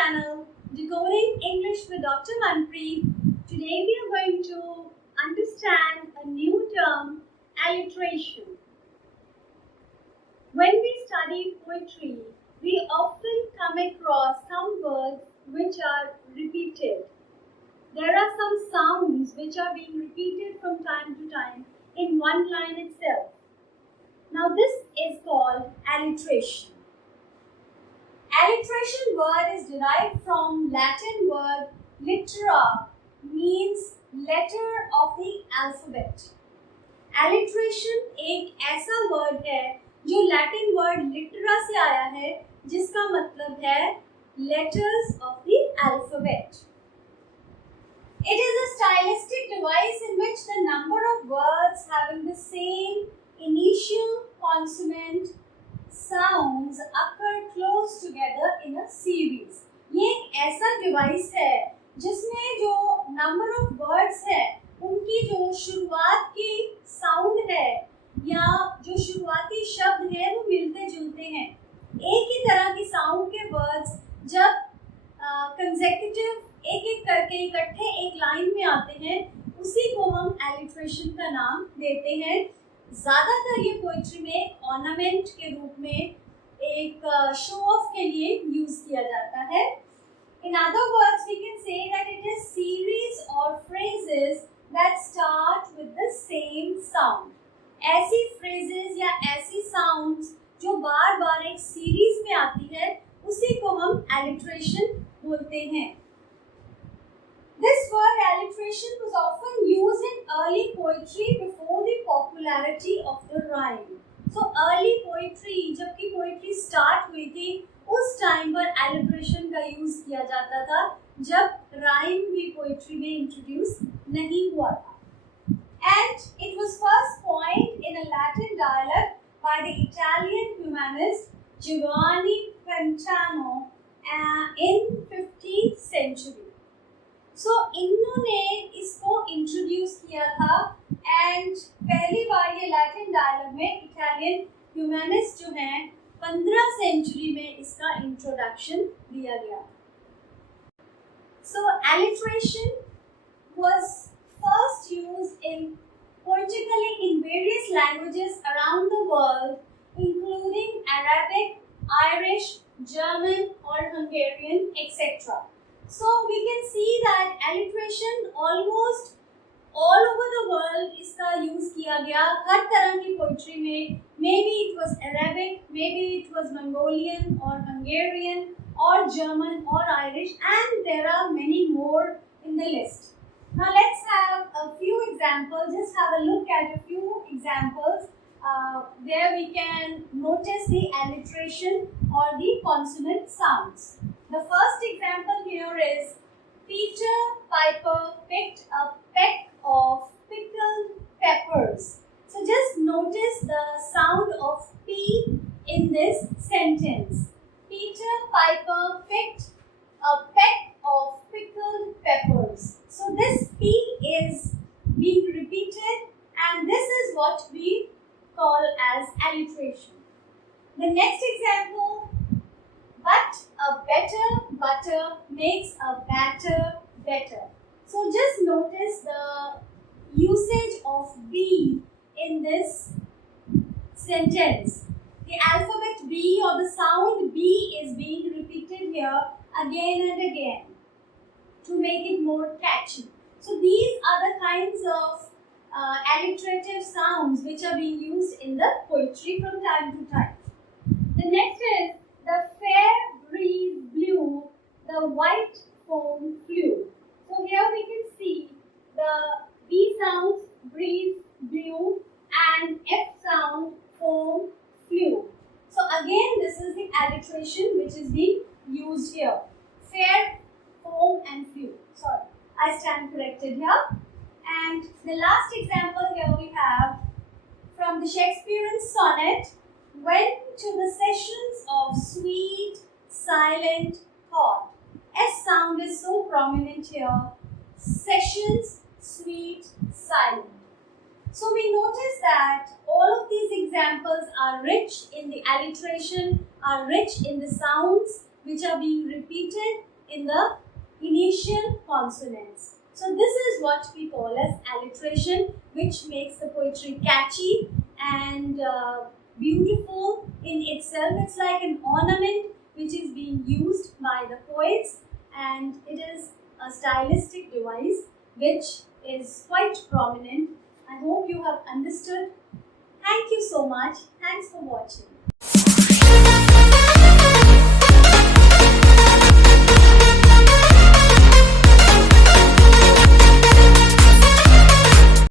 channel, Decoding English with Dr.Manpreet. Today we are going to understand a new term, alliteration. When we study poetry, we often come across some words which are repeated. There are some sounds which are being repeated from time to time in one line itself. Now this is called alliteration. Alliteration word is derived from Latin word littera, means letter of the alphabet. Alliteration एक ऐसा word है जो Latin word littera से आया है, जिसका मतलब है letters of the alphabet. It is a stylistic device in which the number of words having the same initial consonant sounds occur close together in a series. ये एक ऐसा डिवाइस है जिसमें जो नंबर ऑफ वर्ड्स है उनकी जो शुरुआत की साउंड है या जो शुरुआती शब्द है वो मिलते जुलते हैं. एक ही तरह की साउंड के वर्ड्स जब कंसेक्यूटिव एक एक करके इकट्ठे एक लाइन में आते हैं, उसी को हम एलिट्रेशन का नाम देते हैं. ज़्यादातर ये पोइट्री में ऑर्नामेंट के रूप में एक शो ऑफ के लिए यूज किया जाता है. In other words, we can say that it is series or phrases that start with the same sound. ऐसी phrases या ऐसी sounds जो बार बार एक सीरीज में आती है, उसी को हम alliteration बोलते हैं. This word alliteration was often used in early poetry before the popularity of the rhyme. So early poetry, जबकि poetry start हुई थी, उस time पर alliteration का use किया जाता था, जब rhyme भी poetry में introduce नहीं हुआ था. And it was first coined in a Latin dialect by the Italian humanist Giovanni Pantano in 15th century. So इन्होंने इसको इंट्रोड्यूस किया था एंड पहली बार ये लैटिन डायलॉग में इटालियन ह्यूमनिस्ट जो हैं 15 सेंचुरी में इसका इंट्रोडक्शन दिया गया. So alliteration was first used in poetically in various languages around the world, including Arabic, Irish, German or Hungarian, etc. So we can see that alliteration almost all over the world इसका use किया गया हर तरह की poetry में. Maybe it was Arabic, maybe it was Mongolian or Hungarian or German or Irish, and there are many more in the list. Now let's have a few examples. Just have a look at a few examples where we can notice the alliteration or the consonant sounds. The first example here is Peter Piper picked a peck of pickled peppers. So just notice the sound of P in this sentence. Peter Piper picked a peck of pickled peppers. So this P is being repeated and this is what we call as alliteration. The next example, but a better butter makes a batter better. So just notice the usage of B in this sentence. The alphabet B or the sound B is being repeated here again and again to make it more catchy. So these are the kinds of alliterative sounds which are being used in the poetry from time to time. The next is the fair breeze blew, the white foam flew. So here we can see the B sound, breeze, blew, and F sound, foam, flew. So again, this is the alliteration which is being used here. Fair, foam, and flew. Sorry, I stand corrected here. And the last example here we have from the Shakespearean sonnet, went to the sessions of sweet, silent thought. S sound is so prominent here. Sessions, sweet, silent. So we notice that all of these examples are rich in the alliteration, are rich in the sounds which are being repeated in the initial consonants. So this is what we call as alliteration, which makes the poetry catchy and beautiful in itself. It's like an ornament which is being used by the poets, and it is a stylistic device which is quite prominent. I hope you have understood. Thank you so much. Thanks for watching.